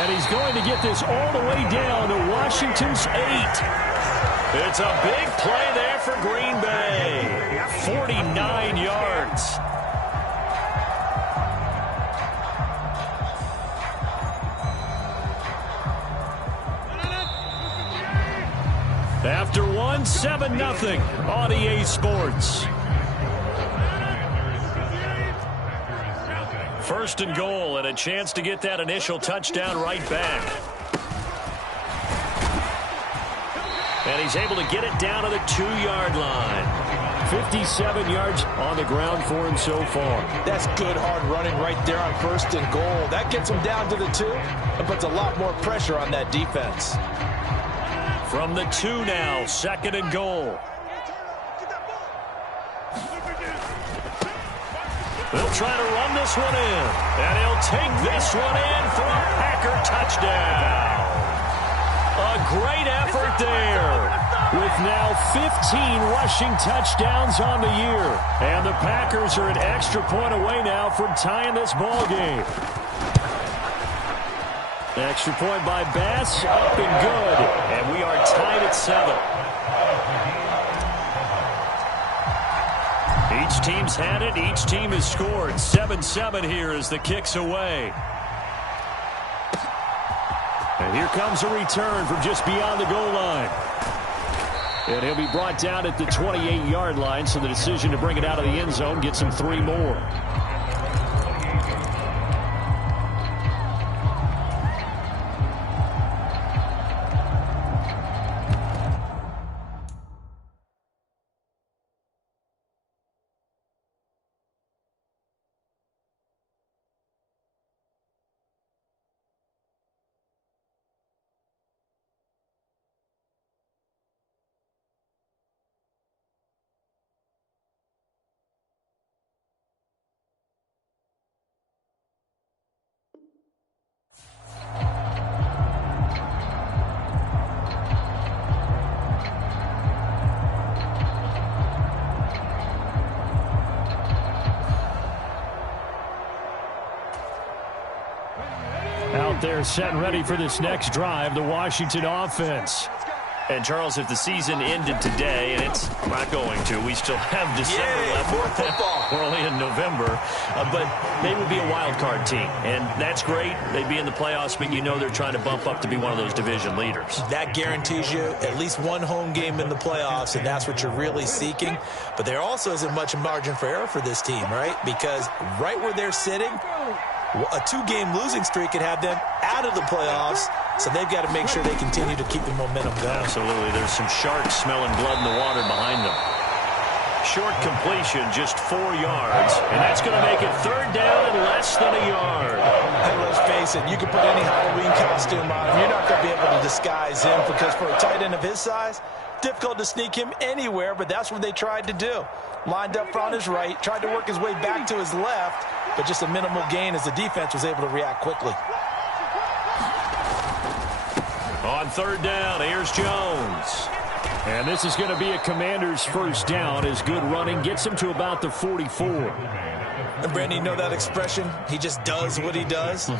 And he's going to get this all the way down to Washington's 8. It's a big play there for Green Bay. 49 yards. After one, 7-0 on EA Sports. First and goal, and a chance to get that initial touchdown right back. And he's able to get it down to the 2-yard line. 57 yards on the ground for him so far. That's good hard running right there on first and goal. That gets him down to the 2 and puts a lot more pressure on that defense. From the 2 now, second and goal. They'll try to run this one in. And he'll take this one in for a Packer touchdown. A great effort there. With now 15 rushing touchdowns on the year. And the Packers are an extra point away now from tying this ball game. Extra point by Bass, up and good. And we are tied at 7. Each team's had it. Each team has scored. 7-7 here as the kick's away. And here comes a return from just beyond the goal line. And he'll be brought down at the 28-yard line, so the decision to bring it out of the end zone gets him 3 more. Out there set and ready for this next drive, the Washington offense. And, Charles, if the season ended today, and it's not going to, we still have December left. More football. We're only in November. But they would be a wild card team. And that's great. They'd be in the playoffs, but you know they're trying to bump up to be one of those division leaders. That guarantees you at least one home game in the playoffs, and that's what you're really seeking. But there also isn't much margin for error for this team, right? Because right where they're sitting, a 2-game losing streak could have them out of the playoffs, so they've got to make sure they continue to keep the momentum going. Absolutely. There's some sharks smelling blood in the water behind them. Short completion, just 4 yards, and that's going to make it third down and less than a yard. Hey, let's face it, you can put any Halloween costume on him. You're not going to be able to disguise him, because for a tight end of his size, difficult to sneak him anywhere, but that's what they tried to do. Lined up on his right, tried to work his way back to his left, but just a minimal gain as the defense was able to react quickly. On third down, here's Jones. And this is going to be a Commander's first down as good running gets him to about the 44. And Brandon, you know that expression? He just does what he does.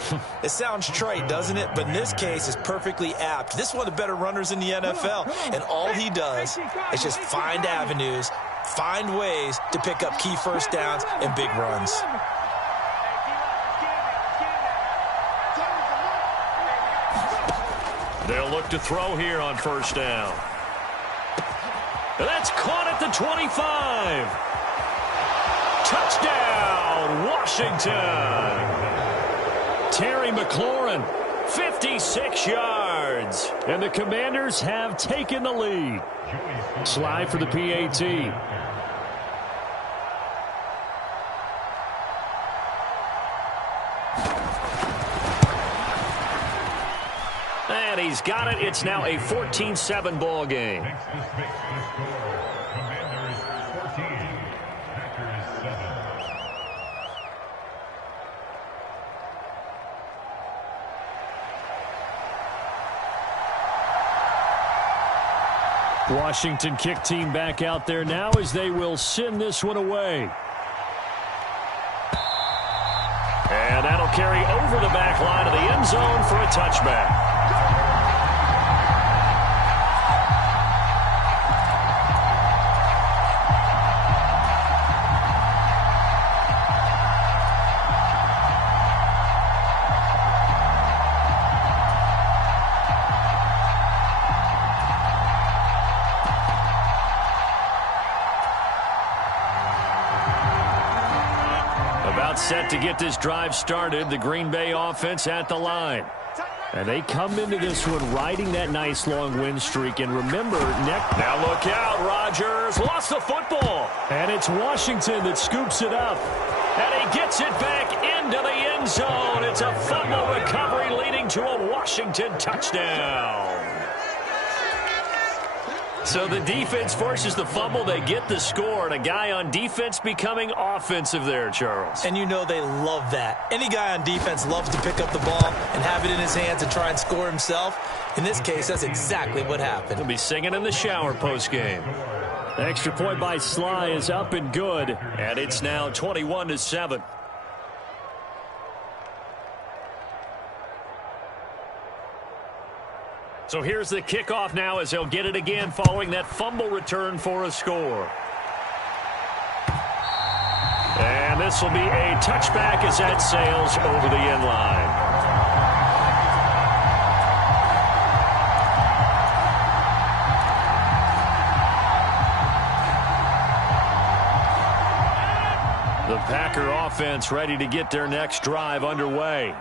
It sounds trite, doesn't it? But in this case, it's perfectly apt. This is one of the better runners in the NFL. And all he does is just find avenues, find ways to pick up key first downs and big runs. They'll look to throw here on first down. That's caught at the 25. Touchdown, Washington. Terry McLaurin, 56 yards. And the Commanders have taken the lead. Slide for the PAT. And he's got it. It's now a 14-7 ball game. Washington kick team back out there now as they will send this one away. And that'll carry over the back line of the end zone for a touchback. Set to get this drive started, the Green Bay offense at the line. And they come into this one riding that nice long win streak. And remember, now look out, Rodgers lost the football. And it's Washington that scoops it up. And he gets it back into the end zone. It's a fumble recovery leading to a Washington touchdown. So the defense forces the fumble. They get the score, and a guy on defense becoming offensive there, Charles. And you know they love that. Any guy on defense loves to pick up the ball and have it in his hands and try and score himself. In this case, that's exactly what happened. He'll be singing in the shower postgame. The extra point by Sly is up and good, and it's now 21-7. So here's the kickoff now as they'll get it again following that fumble return for a score. And this will be a touchback as that sails over the end line. The Packer offense ready to get their next drive underway.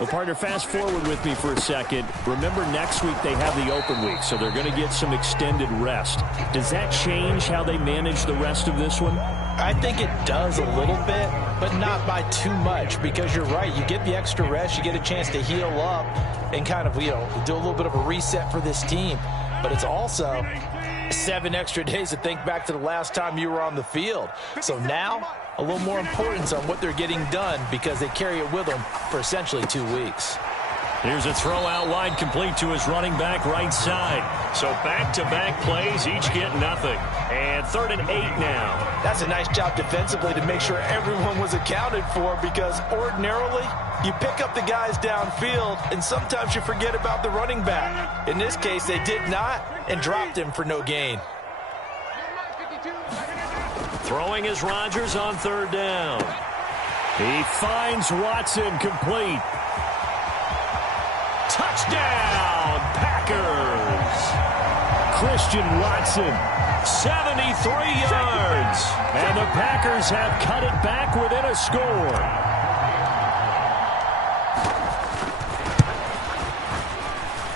Well, partner, fast forward with me for a second. Remember, next week they have the open week, so they're going to get some extended rest. Does that change how they manage the rest of this one? I think it does a little bit, but not by too much, because you're right. You get the extra rest, you get a chance to heal up and kind of, do a little bit of a reset for this team. But it's also 7 extra days to think back to the last time you were on the field. So now, a little more importance on what they're getting done because they carry it with them for essentially 2 weeks. Here's a throw out wide complete to his running back right side. So back-to-back plays, each get nothing. And 3rd and 8 now. That's a nice job defensively to make sure everyone was accounted for, because ordinarily you pick up the guys downfield and sometimes you forget about the running back. In this case, they did not and dropped him for no gain. Throwing is Rodgers on 3rd down. He finds Watson complete. Touchdown, Packers. Christian Watson, 73 yards. And the Packers have cut it back within a score.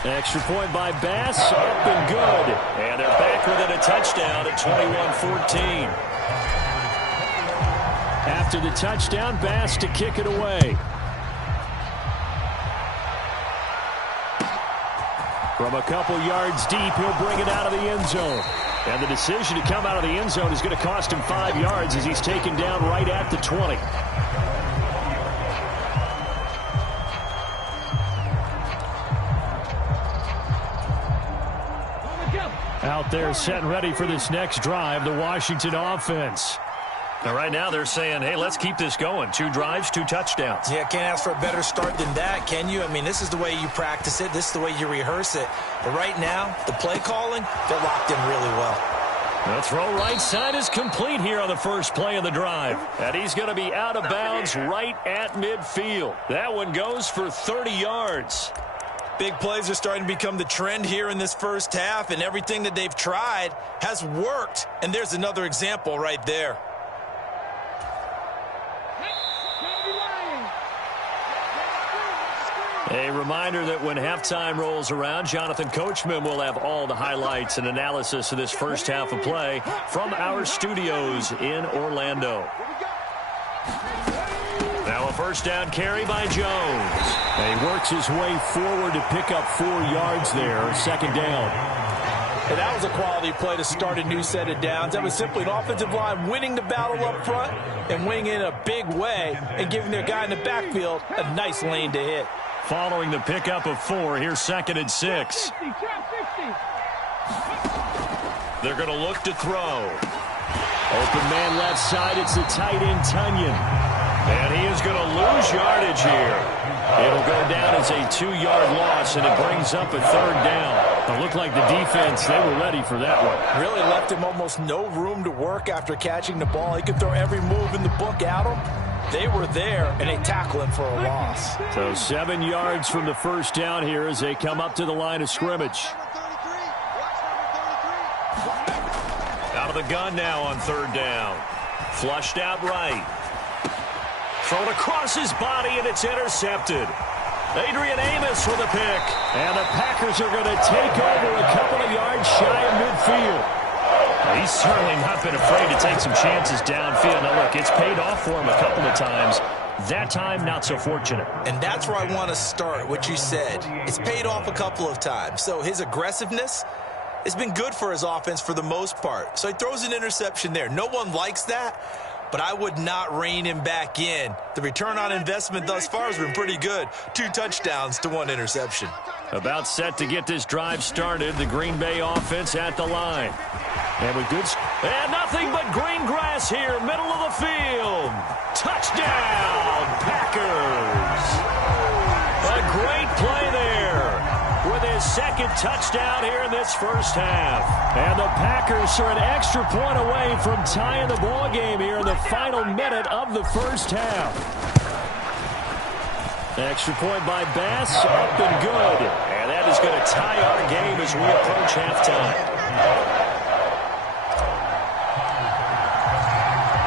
Extra point by Bass, up and good. And they're back within a touchdown at 21-14. After the touchdown, Bass to kick it away. From a couple yards deep, he'll bring it out of the end zone. And the decision to come out of the end zone is going to cost him 5 yards as he's taken down right at the 20. Out there set and ready for this next drive, the Washington offense. Now, right now they're saying, hey, let's keep this going. 2 drives, 2 touchdowns. Yeah, can't ask for a better start than that, can you? I mean, this is the way you practice it. This is the way you rehearse it. But right now, the play calling, they're locked in really well. The throw right side is complete here on the first play of the drive. And he's going to be out of bounds right at midfield. That one goes for 30 yards. Big plays are starting to become the trend here in this first half, and everything that they've tried has worked. And there's another example right there. A reminder that when halftime rolls around, Jonathan Coachman will have all the highlights and analysis of this first half of play from our studios in Orlando. Now a first down carry by Jones. And he works his way forward to pick up 4 yards there, 2nd down. And that was a quality play to start a new set of downs. That was simply an offensive line winning the battle up front and winning in a big way and giving their guy in the backfield a nice lane to hit. Following the pickup of 4, here's 2nd and 6. They're going to look to throw. Open man left side, it's the tight end, Tunyon. And he is going to lose yardage here. It'll go down as a 2-yard loss, and it brings up a 3rd down. It looked like the defense, they were ready for that one. Really left him almost no room to work after catching the ball. He could throw every move in the book at him. They were there, and they tackle him for a loss. So 7 yards from the 1st down here as they come up to the line of scrimmage. Out of the gun now on 3rd down. Flushed out right. Thrown across his body, and it's intercepted. Adrian Amos with a pick. And the Packers are going to take over a couple of yards shy of midfield. He's certainly not been afraid to take some chances downfield. Now, look, it's paid off for him a couple of times. That time, not so fortunate. And that's where I want to start, what you said. It's paid off a couple of times. So his aggressiveness has been good for his offense for the most part. So he throws an interception there. No one likes that, but I would not rein him back in. The return on investment thus far has been pretty good. 2 touchdowns to 1 interception. About set to get this drive started. The Green Bay offense at the line. And with good... And nothing but green grass here, middle of the field. Touchdown, Packers. A great play there with his 2nd touchdown here in this 1st half. And the Packers are an extra point away from tying the ball game here in the final minute of the 1st half. Extra point by Bass, up and good. And that is going to tie our game as we approach halftime.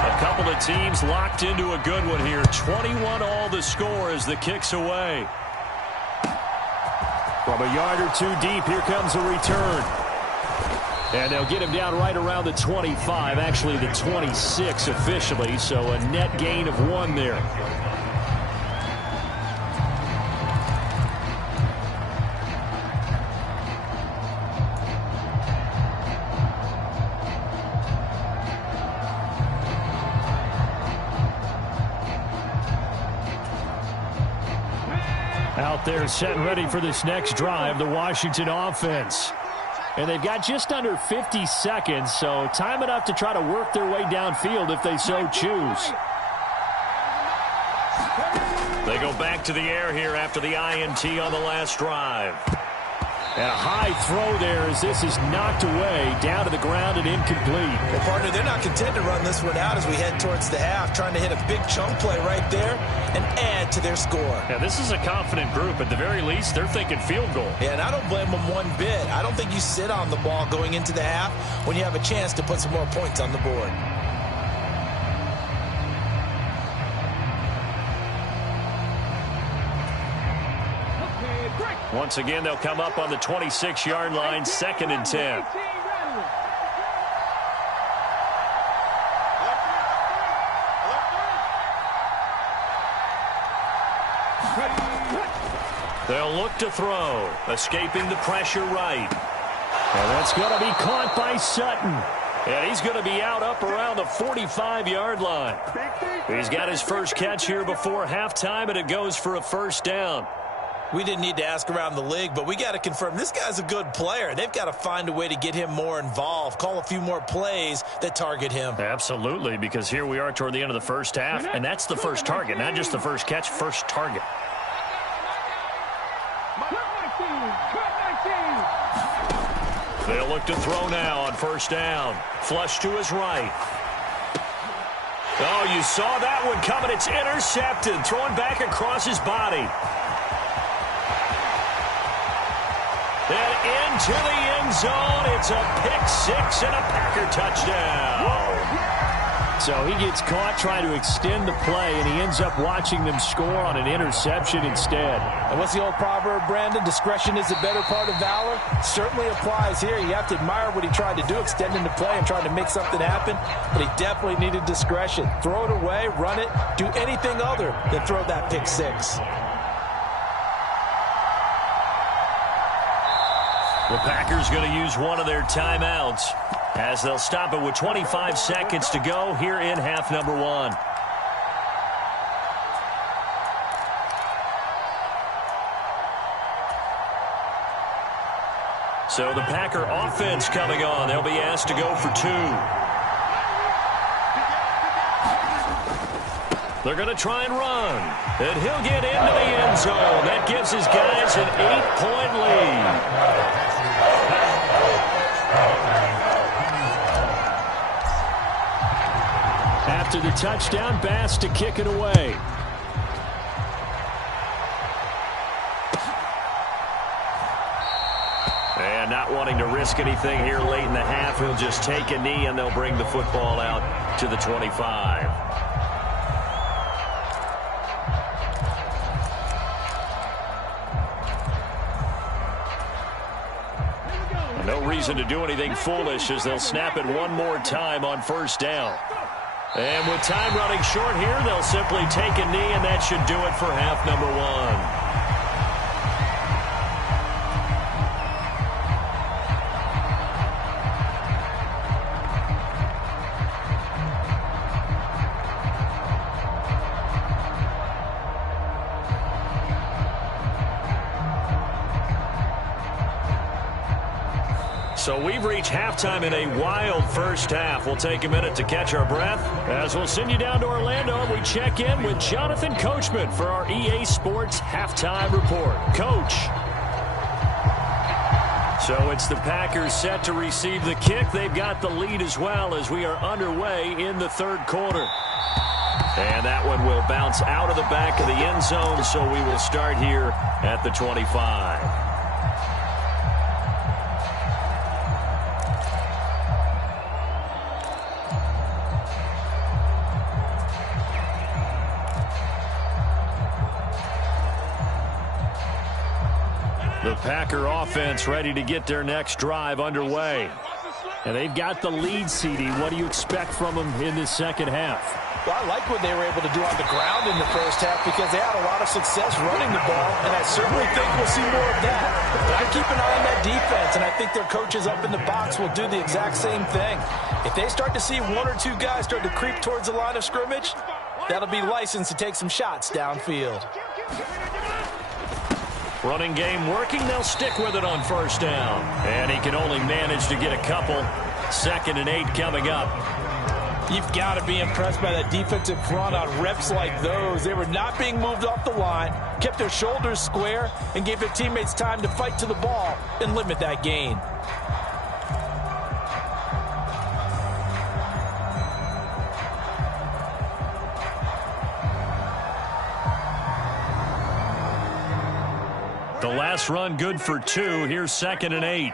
A couple of teams locked into a good one here. 21-all the score as the kick's away. From a yard or 2 deep, here comes a return. And they'll get him down right around the 25, actually the 26 officially, so a net gain of 1 there. Out there set and ready for this next drive, the Washington offense. And they've got just under 50 seconds, so time enough to try to work their way downfield if they so choose. They go back to the air here after the INT on the last drive. And a high throw there as this is knocked away, down to the ground and incomplete. Well, partner, they're not content to run this one out as we head towards the half, trying to hit a big chunk play right there and add to their score. Yeah, this is a confident group. At the very least, they're thinking field goal. Yeah, and I don't blame them one bit. I don't think you sit on the ball going into the half when you have a chance to put some more points on the board. Once again, they'll come up on the 26-yard line, 2nd and 10. They'll look to throw, escaping the pressure right. And that's going to be caught by Sutton. And he's going to be out up around the 45-yard line. He's got his first catch here before halftime, and it goes for a 1st down. We didn't need to ask around the league, but we got to confirm this guy's a good player. They've got to find a way to get him more involved, call a few more plays that target him. Absolutely, because here we are toward the end of the 1st half, and that's the first target, not just the first catch, first target. They'll look to throw now on 1st down. Flush to his right. Oh, you saw that one coming. It's intercepted, thrown back across his body. And into the end zone. It's a pick-6 and a Packer touchdown. So he gets caught trying to extend the play, and he ends up watching them score on an interception instead. And what's the old proverb, Brandon? Discretion is the better part of valor. Certainly applies here. You have to admire what he tried to do, extending the play and trying to make something happen. But he definitely needed discretion. Throw it away, run it, do anything other than throw that pick-6. The Packers going to use one of their timeouts as they'll stop it with 25 seconds to go here in half number 1. So the Packer offense coming on. They'll be asked to go for 2. They're going to try and run. And he'll get into the end zone. That gives his guys an 8-point lead. After the touchdown, Bass to kick it away. And not wanting to risk anything here late in the half, he'll just take a knee, and they'll bring the football out to the 25. No reason to do anything foolish as they'll snap it one more time on first down. And with time running short here, they'll simply take a knee, and that should do it for half number one. So we've reached halftime in a wild first half. We'll take a minute to catch our breath as we'll send you down to Orlando and we check in with Jonathan Coachman for our EA Sports Halftime Report. Coach. So it's the Packers set to receive the kick. They've got the lead as well as we are underway in the third quarter. And that one will bounce out of the back of the end zone, so we will start here at the 25. The Packer offense ready to get their next drive underway. And they've got the lead, CD. What do you expect from them in this second half? Well, I like what they were able to do on the ground in the first half because they had a lot of success running the ball, and I certainly think we'll see more of that. But I keep an eye on that defense, and I think their coaches up in the box will do the exact same thing. If they start to see one or two guys start to creep towards the line of scrimmage, that'll be licensed to take some shots downfield. Running game working. They'll stick with it on first down. And he can only manage to get a couple. 2nd and 8 coming up. You've got to be impressed by that defensive front on reps like those. They were not being moved off the line, kept their shoulders square, and gave their teammates time to fight to the ball and limit that gain. The last run good for 2. Here's 2nd and 8.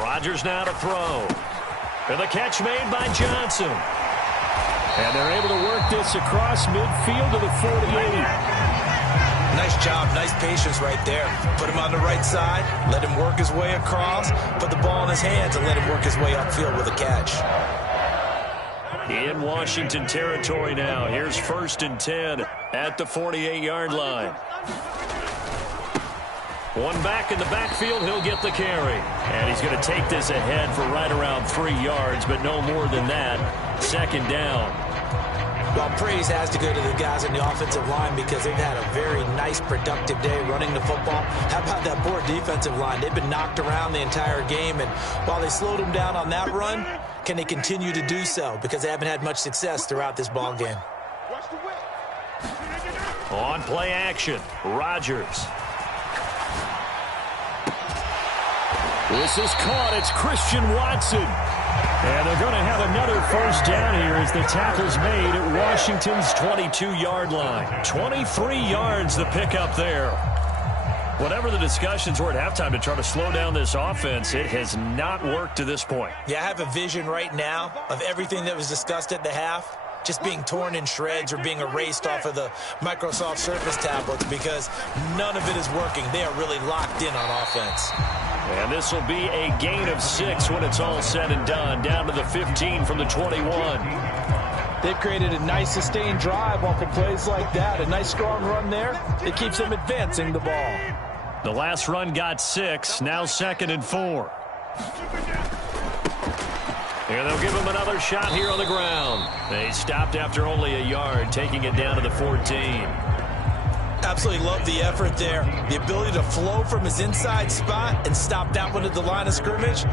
Rodgers now to throw. And the catch made by Johnson. And they're able to work this across midfield to the 48. Nice job, nice patience right there. Put him on the right side, let him work his way across, put the ball in his hands, and let him work his way upfield with a catch. In Washington territory now. Here's 1st and 10 at the 48-yard line. One back in the backfield, he'll get the carry. And he's going to take this ahead for right around 3 yards, but no more than that. 2nd down. Well, praise has to go to the guys in the offensive line because they've had a very nice, productive day running the football. How about that poor defensive line? They've been knocked around the entire game, and while they slowed them down on that run, can they continue to do so? Because they haven't had much success throughout this ball game. On play action, Rodgers. This is caught. It's Christian Watson. And they're going to have another first down here as the tackle's made at Washington's 22-yard line. 23 yards the pickup there. Whatever the discussions were at halftime to try to slow down this offense, it has not worked to this point. Yeah, I have a vision right now of everything that was discussed at the half just being torn in shreds or being erased off of the Microsoft Surface tablets because none of it is working. They are really locked in on offense. And this will be a gain of 6 when it's all said and done, down to the 15 from the 21. They've created a nice sustained drive off of plays like that. A nice strong run there. It keeps them advancing the ball. The last run got 6, now 2nd and 4. And they'll give him another shot here on the ground. They stopped after only a yard, taking it down to the 14. Absolutely love the effort there. The ability to flow from his inside spot and stop that one at the line of scrimmage.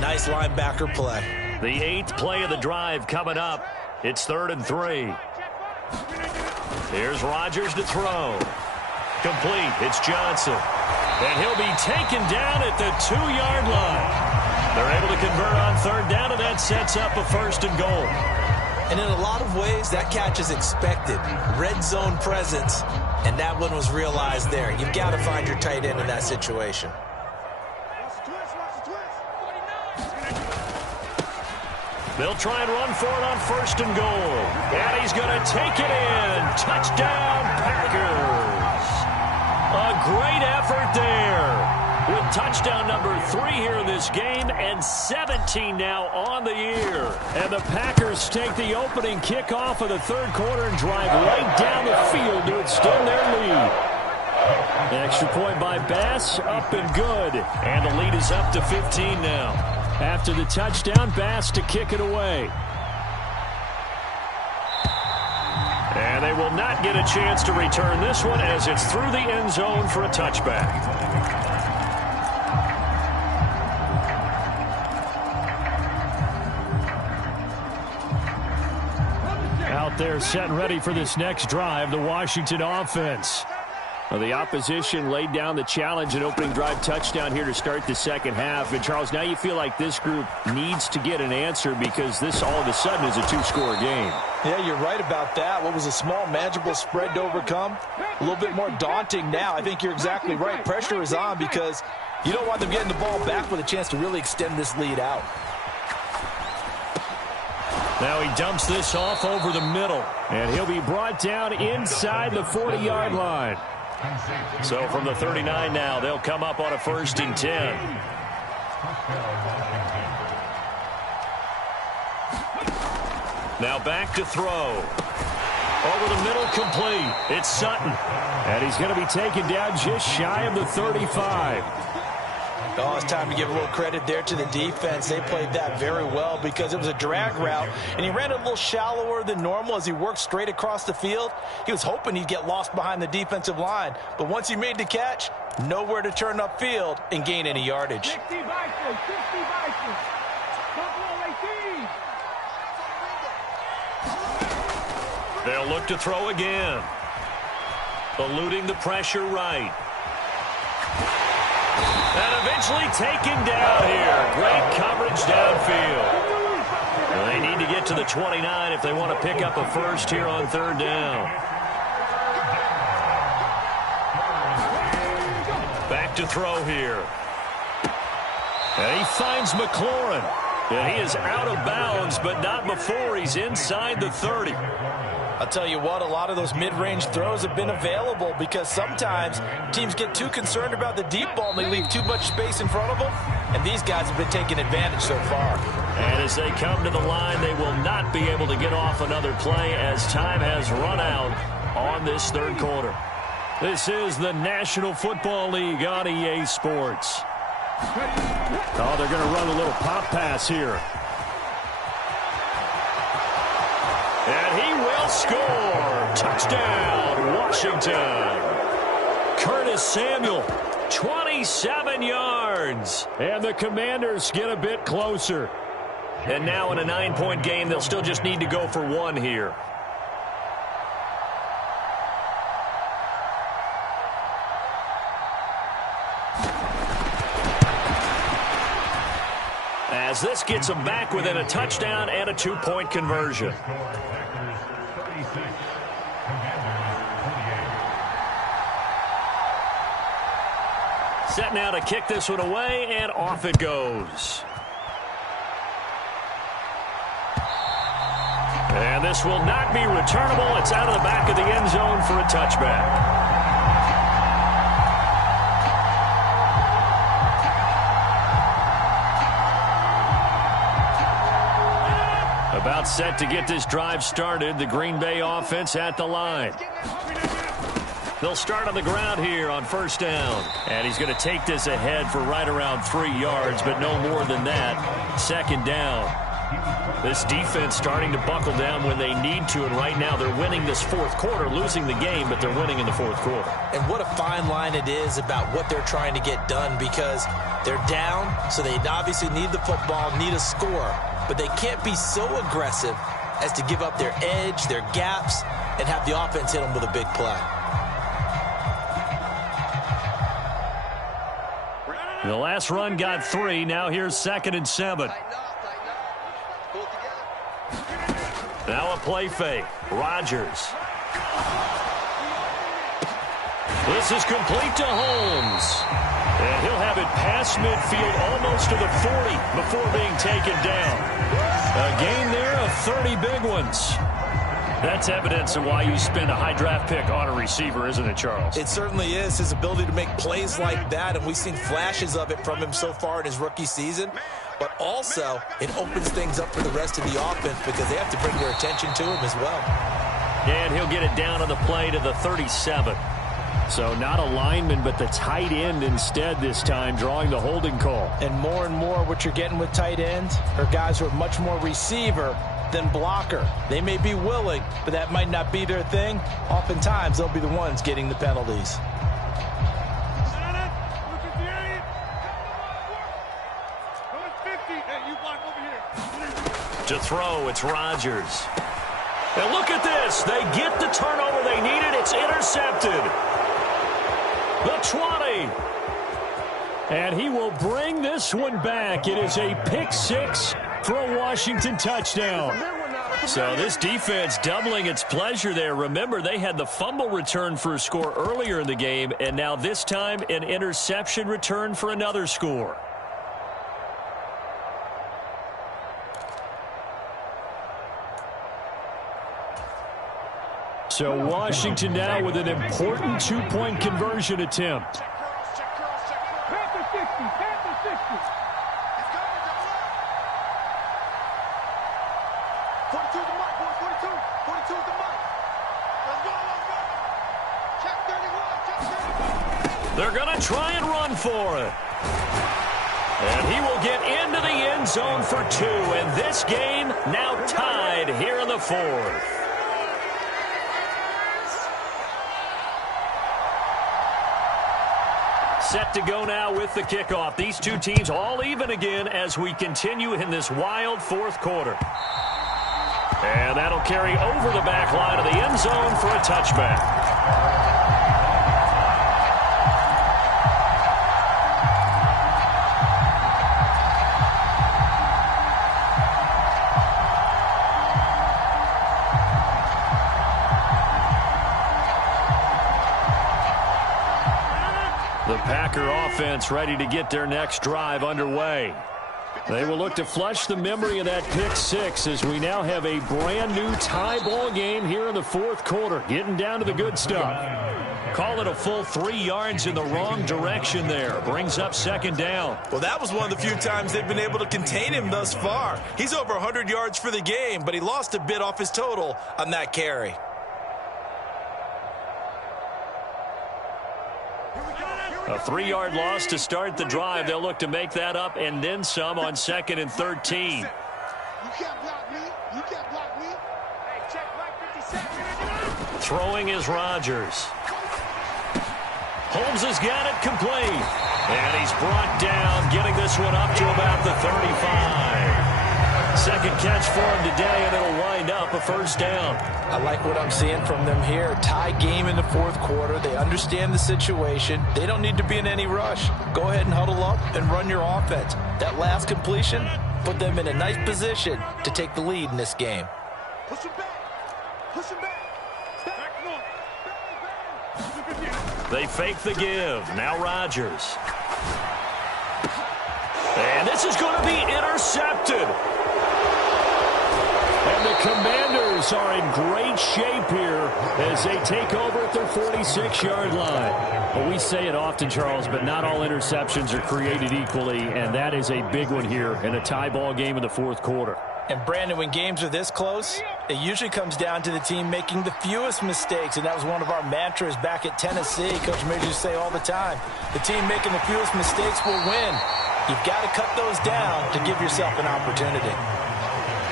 Nice linebacker play. The 8th play of the drive coming up. It's 3rd and 3. Here's Rodgers to throw. Complete. It's Johnson. And he'll be taken down at the 2-yard line. They're able to convert on 3rd down, and that sets up a 1st and goal. And in a lot of ways, that catch is expected. Red zone presence, and that one was realized there. You've got to find your tight end in that situation. They'll try and run for it on 1st and goal. And he's going to take it in. Touchdown, Packers. A great effort there. With touchdown number 3 here in this game, and 17 now on the year. And the Packers take the opening kickoff of the 3rd quarter and drive right down the field to extend their lead. An extra point by Bass, up and good. And the lead is up to 15 now. After the touchdown, Bass to kick it away. And they will not get a chance to return this one as it's through the end zone for a touchback. Out there set and ready for this next drive, the Washington offense. Well, the opposition laid down the challenge and opening drive touchdown here to start the second half. And, Charles, now you feel like this group needs to get an answer because this all of a sudden is a 2-score game. Yeah, you're right about that. What was a small, manageable spread to overcome? A little bit more daunting now. I think you're exactly right. Pressure is on because you don't want them getting the ball back with a chance to really extend this lead out. Now he dumps this off over the middle. And he'll be brought down inside the 40-yard line. So from the 39 now, they'll come up on a 1st and 10. Now back to throw. Over the middle, complete. It's Sutton. And he's going to be taken down just shy of the 35. Oh, it's time to give a little credit there to the defense. They played that very well because it was a drag route, and he ran a little shallower than normal as he worked straight across the field. He was hoping he'd get lost behind the defensive line, but once he made the catch, nowhere to turn upfield and gain any yardage. They'll look to throw again. Eluding the pressure right. And eventually taken down here. Great coverage downfield. Well, they need to get to the 29 if they want to pick up a 1st here on 3rd down. Back to throw here. And he finds McLaurin. And he is out of bounds, but not before he's inside the 30. I'll tell you what, a lot of those mid-range throws have been available because sometimes teams get too concerned about the deep ball and they leave too much space in front of them, and these guys have been taking advantage so far. And as they come to the line, they will not be able to get off another play as time has run out on this 3rd quarter. This is the National Football League on EA Sports. Oh, they're going to run a little pop pass here. And he will score. Touchdown, Washington. Curtis Samuel, 27 yards. And the Commanders get a bit closer. And now in a 9-point game, they'll still just need to go for 1 here. As this gets them back within a touchdown and a 2-point conversion. Set now to kick this one away, and off it goes. And this will not be returnable. It's out of the back of the end zone for a touchback. About set to get this drive started. The Green Bay offense at the line. They'll start on the ground here on 1st down. And he's going to take this ahead for right around 3 yards, but no more than that. 2nd down. This defense starting to buckle down when they need to, and right now they're winning this 4th quarter, losing the game, but they're winning in the 4th quarter. And what a fine line it is about what they're trying to get done because they're down, so they obviously need the football, need a score. but they can't be so aggressive as to give up their edge, their gaps, and have the offense hit them with a big play. The last run got 3. Now here's 2nd and 7. Now a play fake. Rodgers. This is complete to Holmes. And he'll have it past midfield almost to the 40 before being taken down. A gain there of 30 big ones. That's evidence of why you spend a high draft pick on a receiver, isn't it, Charles? It certainly is. His ability to make plays like that, and we've seen flashes of it from him so far in his rookie season. But also, it opens things up for the rest of the offense because they have to bring their attention to him as well. And he'll get it down on the play to the 37. So not a lineman, but the tight end instead this time, drawing the holding call. And more what you're getting with tight ends are guys who are much more receiver than blocker. They may be willing, but that might not be their thing. Oftentimes, they'll be the ones getting the penalties. To throw, it's Rodgers. And look at this. They get the turnover they needed. It's intercepted. The 20. And he will bring this one back. It is a pick 6 for a Washington touchdown. So this defense doubling its pleasure there. Remember, they had the fumble return for a score earlier in the game, and now this time an interception return for another score. So Washington now with an important 2-point conversion attempt. They're going to try and run for it. And he will get into the end zone for 2. And this game now tied here in the 4th. Set to go now with the kickoff. These two teams all even again as we continue in this wild 4th quarter. And that'll carry over the back line of the end zone for a touchback. The Packer offense ready to get their next drive underway. They will look to flush the memory of that pick 6 as we now have a brand new tie ball game here in the 4th quarter. Getting down to the good stuff. Call it a full 3 yards in the wrong direction there. Brings up 2nd down. Well, that was one of the few times they've been able to contain him thus far. He's over 100 yards for the game, but he lost a bit off his total on that carry. A 3-yard loss to start the drive. They'll look to make that up and then some on 2nd and 13. You can't block me. You can't block me. Hey, check right 50 seconds. Throwing is Rodgers. Holmes has got it complete. And he's brought down, getting this one up to about the 35. Second catch for him today, and it'll wind up a 1st down. I like what I'm seeing from them here. Tie game in the 4th quarter. They understand the situation. They don't need to be in any rush. Go ahead and huddle up and run your offense. That last completion put them in a nice position to take the lead in this game. Push him back. Push him back. They fake the give. Now Rodgers. And this is going to be intercepted. And the Commanders are in great shape here as they take over at their 46-yard line. Well, we say it often, Charles, but not all interceptions are created equally, and that is a big one here in a tie ball game in the 4th quarter. And, Brandon, when games are this close, it usually comes down to the team making the fewest mistakes, and that was one of our mantras back at Tennessee. Coach Major used to say all the time, the team making the fewest mistakes will win. You've got to cut those down to give yourself an opportunity.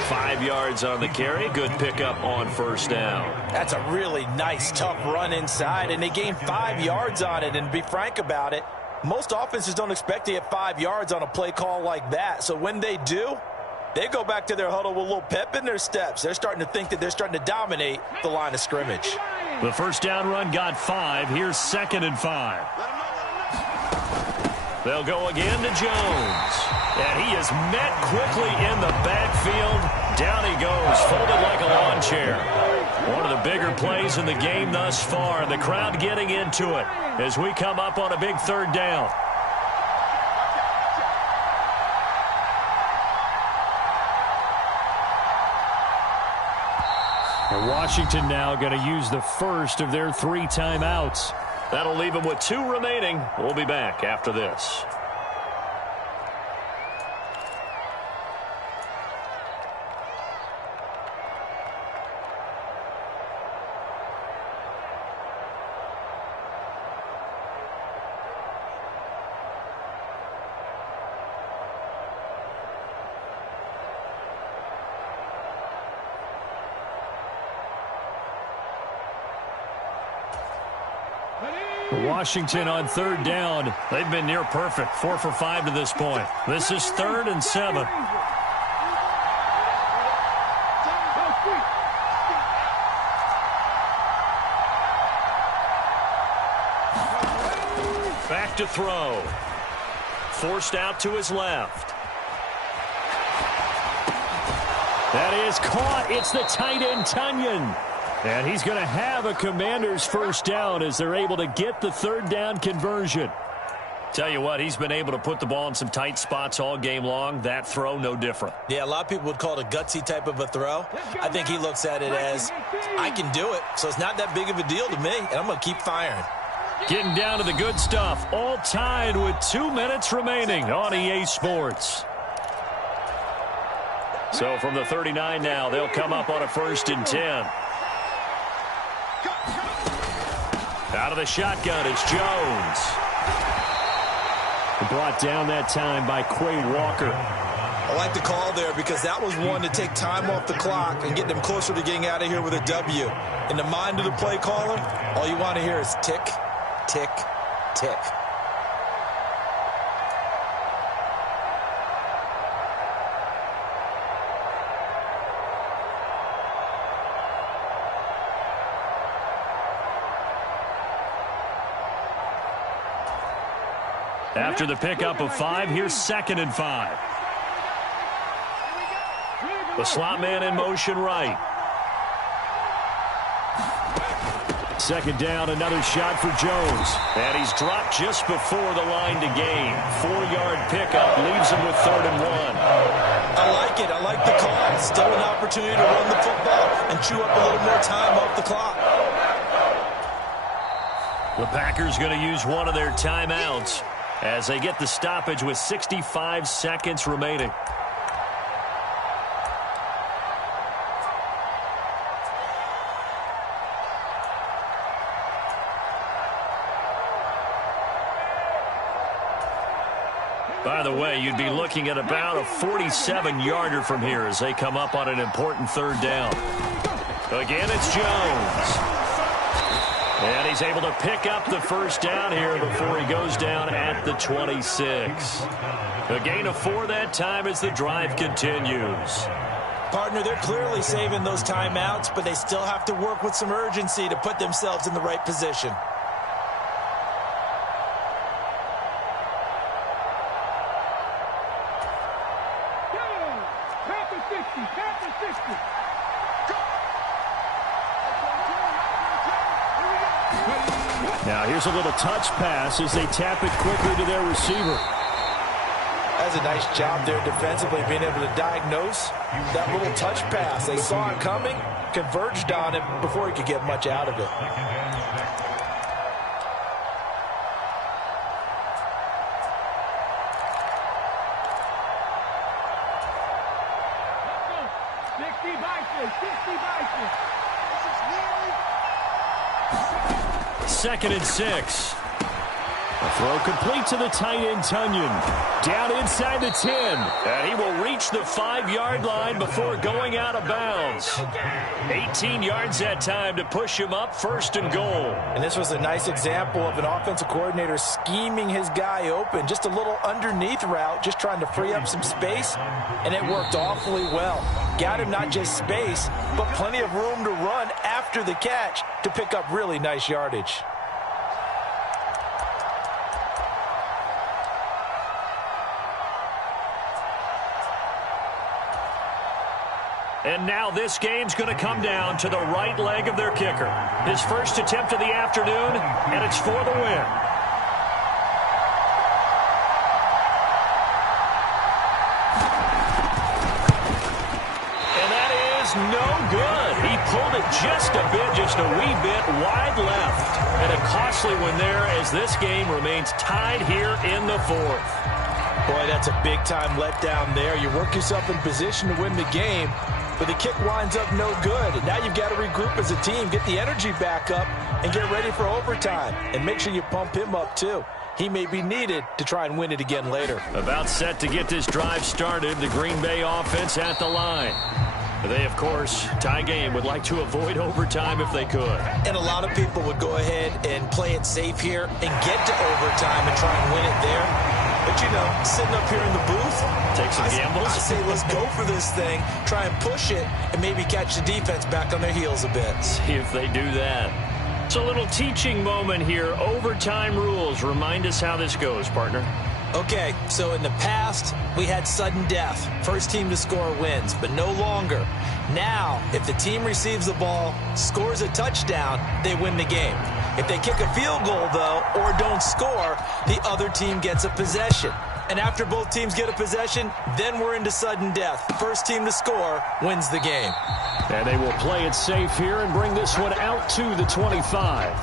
5 yards on the carry. Good pickup on 1st down. That's a really nice, tough run inside, and they gained 5 yards on it. And to be frank about it, most offenses don't expect to get 5 yards on a play call like that. So when they do, They go back to their huddle with a little pep in their steps. They're starting to think that they're starting to dominate the line of scrimmage. The first down run got 5. Here's 2nd and 5. They'll go again to Jones. And he is met quickly in the backfield. Down he goes, folded like a lawn chair. One of the bigger plays in the game thus far. The crowd getting into it as we come up on a big 3rd down. And Washington now going to use the first of their 3 timeouts. That'll leave them with 2 remaining. We'll be back after this. Washington on 3rd down. They've been near perfect. 4 for 5 to this point. This is 3rd and 7. Back to throw. Forced out to his left. That is caught. It's the tight end, Tunyon. And he's going to have a Commander's first down as they're able to get the 3rd down conversion. Tell you what, he's been able to put the ball in some tight spots all game long. That throw, no different. Yeah, a lot of people would call it a gutsy type of a throw. I think he looks at it as, I can do it, so it's not that big of a deal to me, and I'm going to keep firing. Getting down to the good stuff. All tied with 2 minutes remaining on EA Sports. So from the 39 now, they'll come up on a 1st and 10. Out of the shotgun, it's Jones. Brought down that time by Quay Walker. I like the call there because that was one to take time off the clock and get them closer to getting out of here with a W. In the mind of the play caller, all you want to hear is tick, tick, tick. After the pickup of 5, here's 2nd and 5. The slot man in motion right. 2nd down, another shot for Jones. And he's dropped just before the line to gain. 4-yard pickup leaves him with 3rd and 1. I like it. I like the call. Still an opportunity to run the football and chew up a little more time off the clock. The Packers going to use one of their timeouts as they get the stoppage with 65 seconds remaining. By the way, you'd be looking at about a 47-yarder from here as they come up on an important 3rd down. Again, it's Jones. And he's able to pick up the first down here before he goes down at the 26. A gain of 4 that time as the drive continues. Partner, they're clearly saving those timeouts, but they still have to work with some urgency to put themselves in the right position. Now here's a little touch pass as they tap it quickly to their receiver. That's a nice job there defensively, being able to diagnose that little touch pass. They saw it coming, converged on it before he could get much out of it. Second and 6. A throw complete to the tight end, Tunyon. Down inside the 10. And he will reach the 5-yard line before going out of bounds. 18 yards that time to push him up, 1st and goal. And this was a nice example of an offensive coordinator scheming his guy open. Just a little underneath route, just trying to free up some space. And it worked awfully well. Got him not just space, but plenty of room to run after the catch to pick up really nice yardage. And now this game's going to come down to the right leg of their kicker. His first attempt of the afternoon, and it's for the win. And that is no good. He pulled it just a wee bit wide left. And a costly one there as this game remains tied here in the 4th. Boy, that's a big-time letdown there. You work yourself in position to win the game, but the kick winds up no good. And now you've got to regroup as a team, get the energy back up, and get ready for overtime. And make sure you pump him up, too. He may be needed to try and win it again later. About set to get this drive started, the Green Bay offense at the line. They, of course, tie game, would like to avoid overtime if they could. And a lot of people would go ahead and play it safe here and get to overtime and try and win it there. But, you know, sitting up here in the booth, take some gambles. I say let's go for this thing, try and push it, and maybe catch the defense back on their heels a bit. See if they do that. It's a little teaching moment here. Overtime rules. Remind us how this goes, partner. Okay, so in the past, we had sudden death. First team to score wins, but no longer. Now, if the team receives the ball, scores a touchdown, they win the game. If they kick a field goal, though, or don't score, the other team gets a possession. And after both teams get a possession, then we're into sudden death. First team to score wins the game. And they will play it safe here and bring this one out to the 25.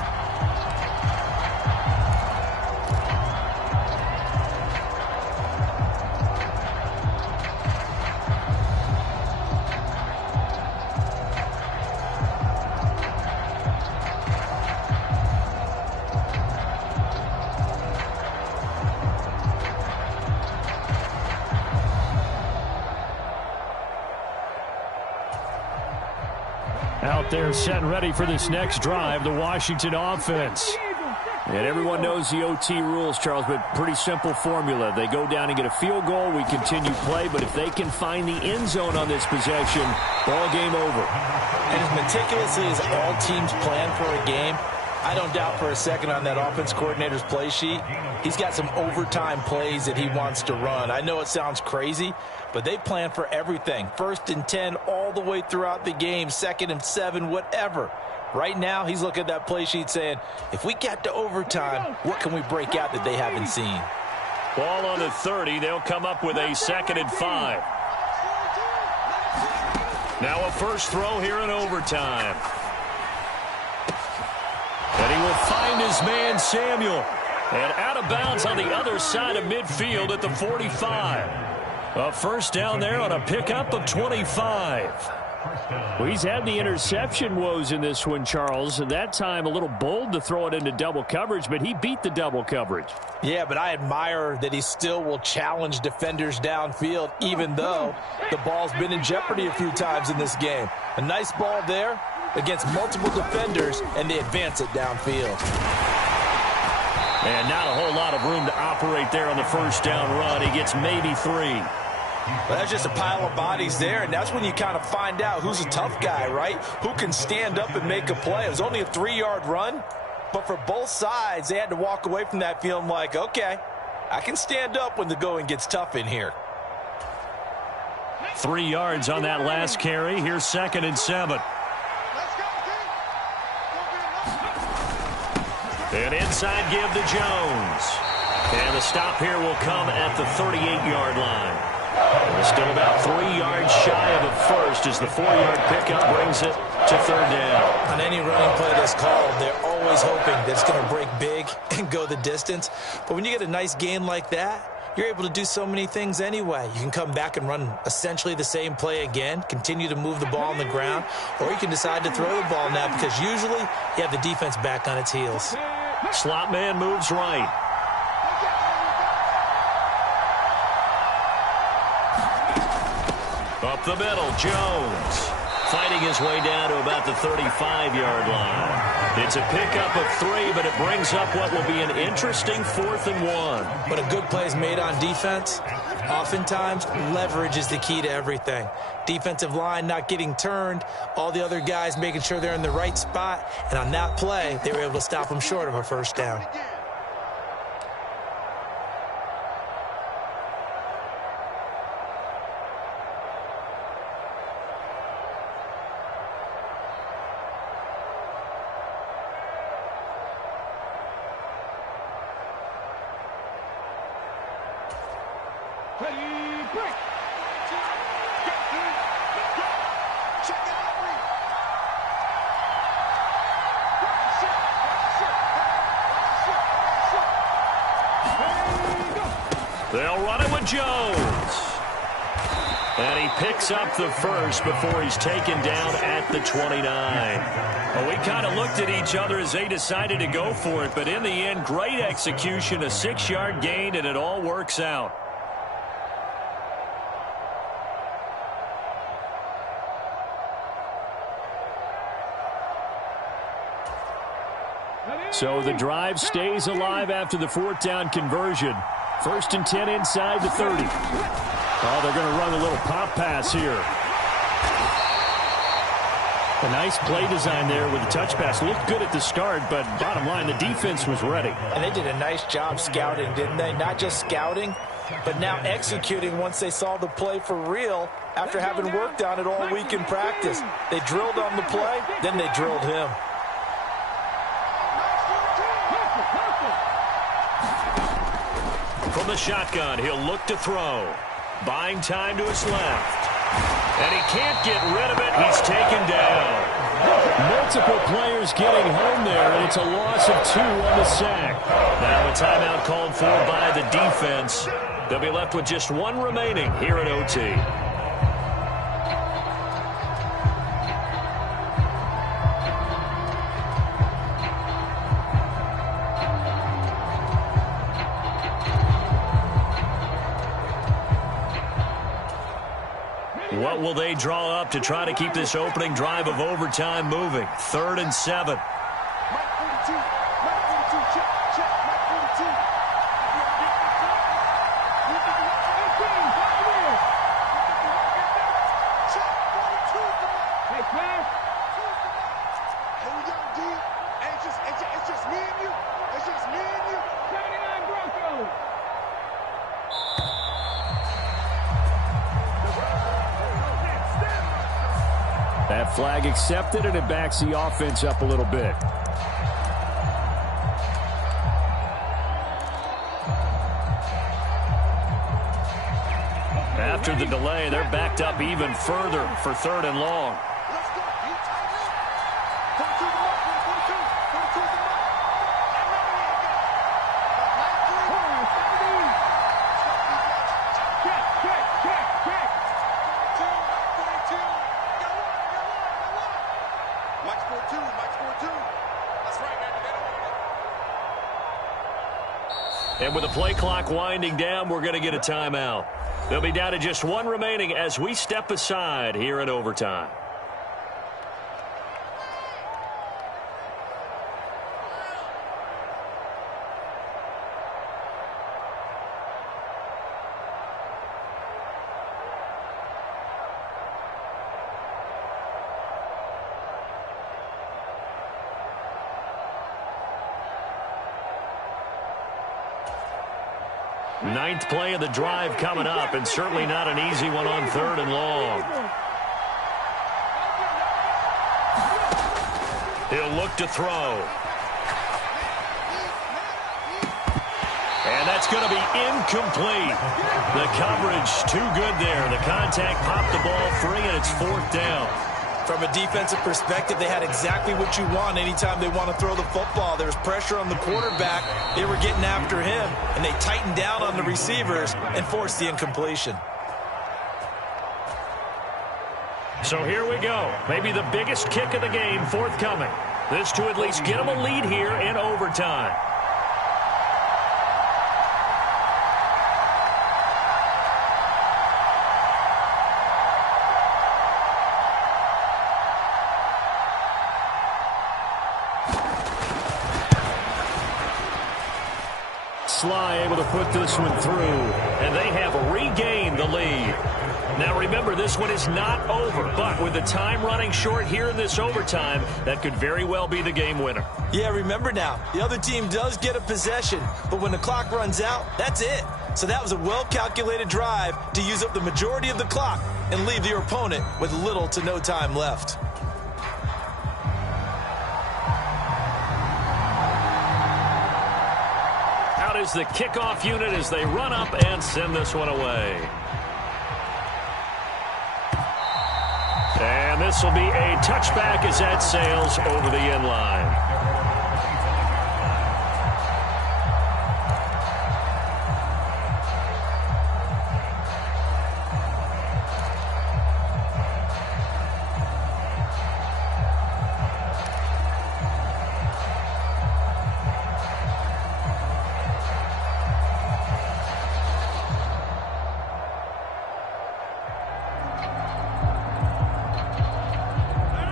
Out there set and ready for this next drive, the Washington offense. And everyone knows the OT rules, Charles, but pretty simple formula. They go down and get a field goal, we continue play, but if they can find the end zone on this possession, ball game over. And as meticulously as all teams plan for a game, I don't doubt for a second on that offense coordinator's play sheet, he's got some overtime plays that he wants to run. I know it sounds crazy, but they plan for everything. 1st and 10 all the way throughout the game, 2nd and 7, whatever. Right now, he's looking at that play sheet saying, if we get to overtime, what can we break out that they haven't seen? Ball on the 30. They'll come up with a 2nd and 5. Now a first throw here in overtime. And he will find his man, Samuel. And out of bounds on the other side of midfield at the 45. A first down there on a pickup of 25. Well, he's had the interception woes in this one, Charles, and that time a little bold to throw it into double coverage, but he beat the double coverage. Yeah, but I admire that he still will challenge defenders downfield, even though the ball's been in jeopardy a few times in this game. A nice ball there against multiple defenders, and they advance it downfield. And not a whole lot of room to operate there on the first down run. He gets maybe 3. Well, that's just a pile of bodies there, and that's when you kind of find out who's a tough guy, right? Who can stand up and make a play. It was only a 3-yard run, but for both sides, they had to walk away from that feeling like, okay, I can stand up when the going gets tough in here. 3 yards on that last carry. Here's 2nd and 7. And inside give to Jones. And the stop here will come at the 38-yard line. We're still about 3 yards shy of a first as the 4-yard pickup brings it to 3rd down. On any running play that's called, they're always hoping that it's going to break big and go the distance. But when you get a nice gain like that, you're able to do so many things anyway. You can come back and run essentially the same play again, continue to move the ball on the ground, or you can decide to throw the ball now because usually you have the defense back on its heels. Slot man moves right. Up the middle, Jones. Fighting his way down to about the 35-yard line. It's a pickup of 3, but it brings up what will be an interesting 4th and 1. But a good play is made on defense. Oftentimes, leverage is the key to everything. Defensive line not getting turned, all the other guys making sure they're in the right spot. And on that play, they were able to stop them short of a first down. They'll run it with Jones. And he picks up the first before he's taken down at the 29. Well, we kind of looked at each other as they decided to go for it, but in the end, great execution, a 6-yard gain, and it all works out. So the drive stays alive after the 4th down conversion. 1st and 10 inside the 30. Oh, they're going to run a little pop pass here. A nice play design there with the touch pass. Looked good at the start, but bottom line, the defense was ready. And they did a nice job scouting, didn't they? Not just scouting, but now executing once they saw the play for real after having worked on it all week in practice. They drilled on the play, then they drilled him. From the shotgun, he'll look to throw. Buying time to his left. And he can't get rid of it. He's taken down. Multiple players getting home there, and it's a loss of 2 on the sack. Now a timeout called for by the defense. They'll be left with just 1 remaining here at OT. What will they draw up to try to keep this opening drive of overtime moving? 3rd and 7. That flag accepted, and it backs the offense up a little bit. After the delay, they're backed up even further for 3rd and long. And with the play clock winding down, we're going to get a timeout. They'll be down to just 1 remaining as we step aside here in overtime. Ninth play of the drive coming up, and certainly not an easy one on 3rd and long. He'll look to throw. And that's going to be incomplete. The coverage too good there. The contact popped the ball free, and it's 4th down. From a defensive perspective, they had exactly what you want anytime they want to throw the football. There was pressure on the quarterback. They were getting after him, and they tightened down on the receivers and forced the incompletion. So here we go. Maybe the biggest kick of the game forthcoming. This to at least get them a lead here in overtime. Sly able to put this one through, and they have regained the lead. Now remember, this one is not over, but with the time running short here in this overtime, that could very well be the game winner. Yeah, remember now, the other team does get a possession, but when the clock runs out, that's it. So that was a well-calculated drive to use up the majority of the clock and leave your opponent with little to no time left. Out is the kickoff unit as they run up and send this one away. And this will be a touchback as that sails over the end line.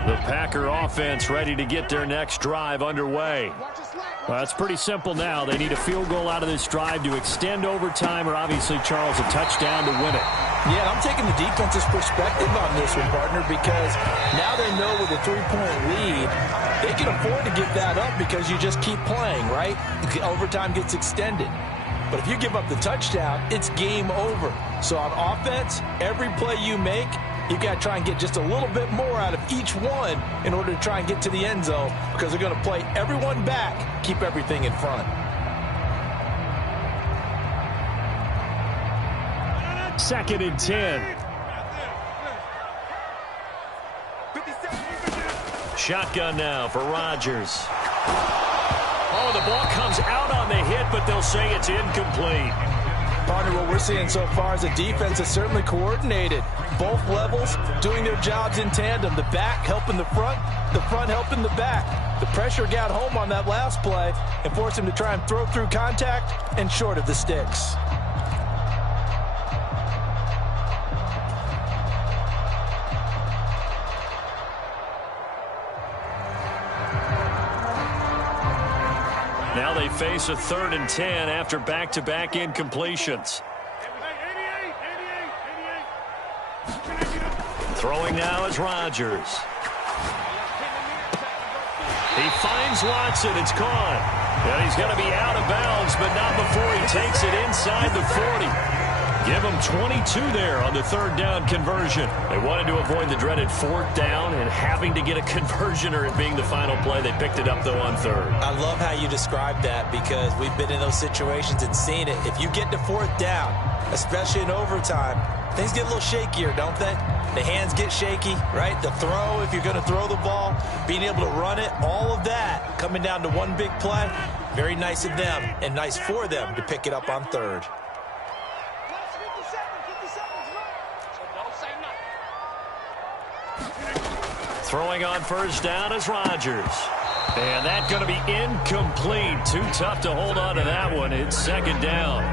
The Packer offense ready to get their next drive underway. Well, it's pretty simple now. They need a field goal out of this drive to extend overtime, or obviously, Charles, a touchdown to win it. Yeah, I'm taking the defense's perspective on this one, partner, because now they know with a 3-point lead, they can afford to give that up because you just keep playing, right? Overtime gets extended. But if you give up the touchdown, it's game over. So on offense, every play you make, you've got to try and get just a little bit more out of each one in order to try and get to the end zone, because they're going to play everyone back, keep everything in front. Second and 10. Shotgun now for Rodgers. Oh, the ball comes out on the hit, but they'll say it's incomplete. Partner, what we're seeing so far is a defense that's certainly coordinated. Both levels doing their jobs in tandem. The back helping the front helping the back. The pressure got home on that last play and forced him to try and throw through contact and short of the sticks. Now they face a 3rd and 10 after back-to-back incompletions. Throwing now is Rodgers. He finds Watson. It's caught. And he's going to be out of bounds, but not before he takes it inside the 40. Give him 22 there on the 3rd down conversion. They wanted to avoid the dreaded 4th down and having to get a conversion or it being the final play. They picked it up, though, on 3rd. I love how you described that because we've been in those situations and seen it. If you get to 4th down, especially in overtime, things get a little shakier, don't they? The hands get shaky, right? The throw, if you're going to throw the ball, being able to run it, all of that coming down to one big play. Very nice of them and nice for them to pick it up on 3rd. Throwing on 1st down is Rodgers. And that's going to be incomplete. Too tough to hold on to that one. It's 2nd down.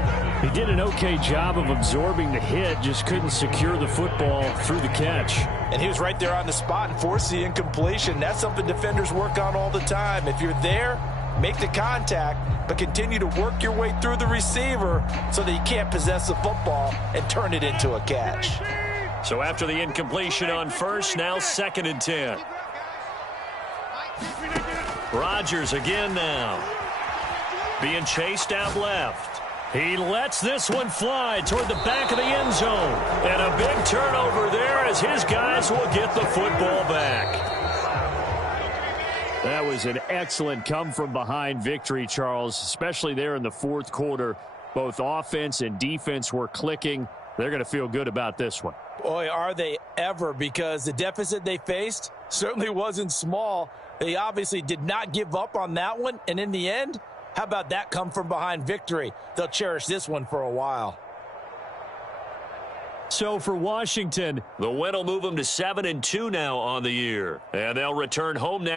He did an okay job of absorbing the hit, just couldn't secure the football through the catch. And he was right there on the spot and forced the incompletion. That's something defenders work on all the time. If you're there, make the contact, but continue to work your way through the receiver so that you can't possess the football and turn it into a catch. So after the incompletion on 1st, now 2nd and 10. Rodgers again now. Being chased out left. He lets this one fly toward the back of the end zone. And a big turnover there as his guys will get the football back. That was an excellent come-from-behind victory, Charles, especially there in the 4th quarter. Both offense and defense were clicking. They're going to feel good about this one. Boy, are they ever, because the deficit they faced certainly wasn't small. They obviously did not give up on that one, and in the end, how about that come-from-behind victory? They'll cherish this one for a while. So for Washington, the win will move them to 7-2 now on the year, and they'll return home now.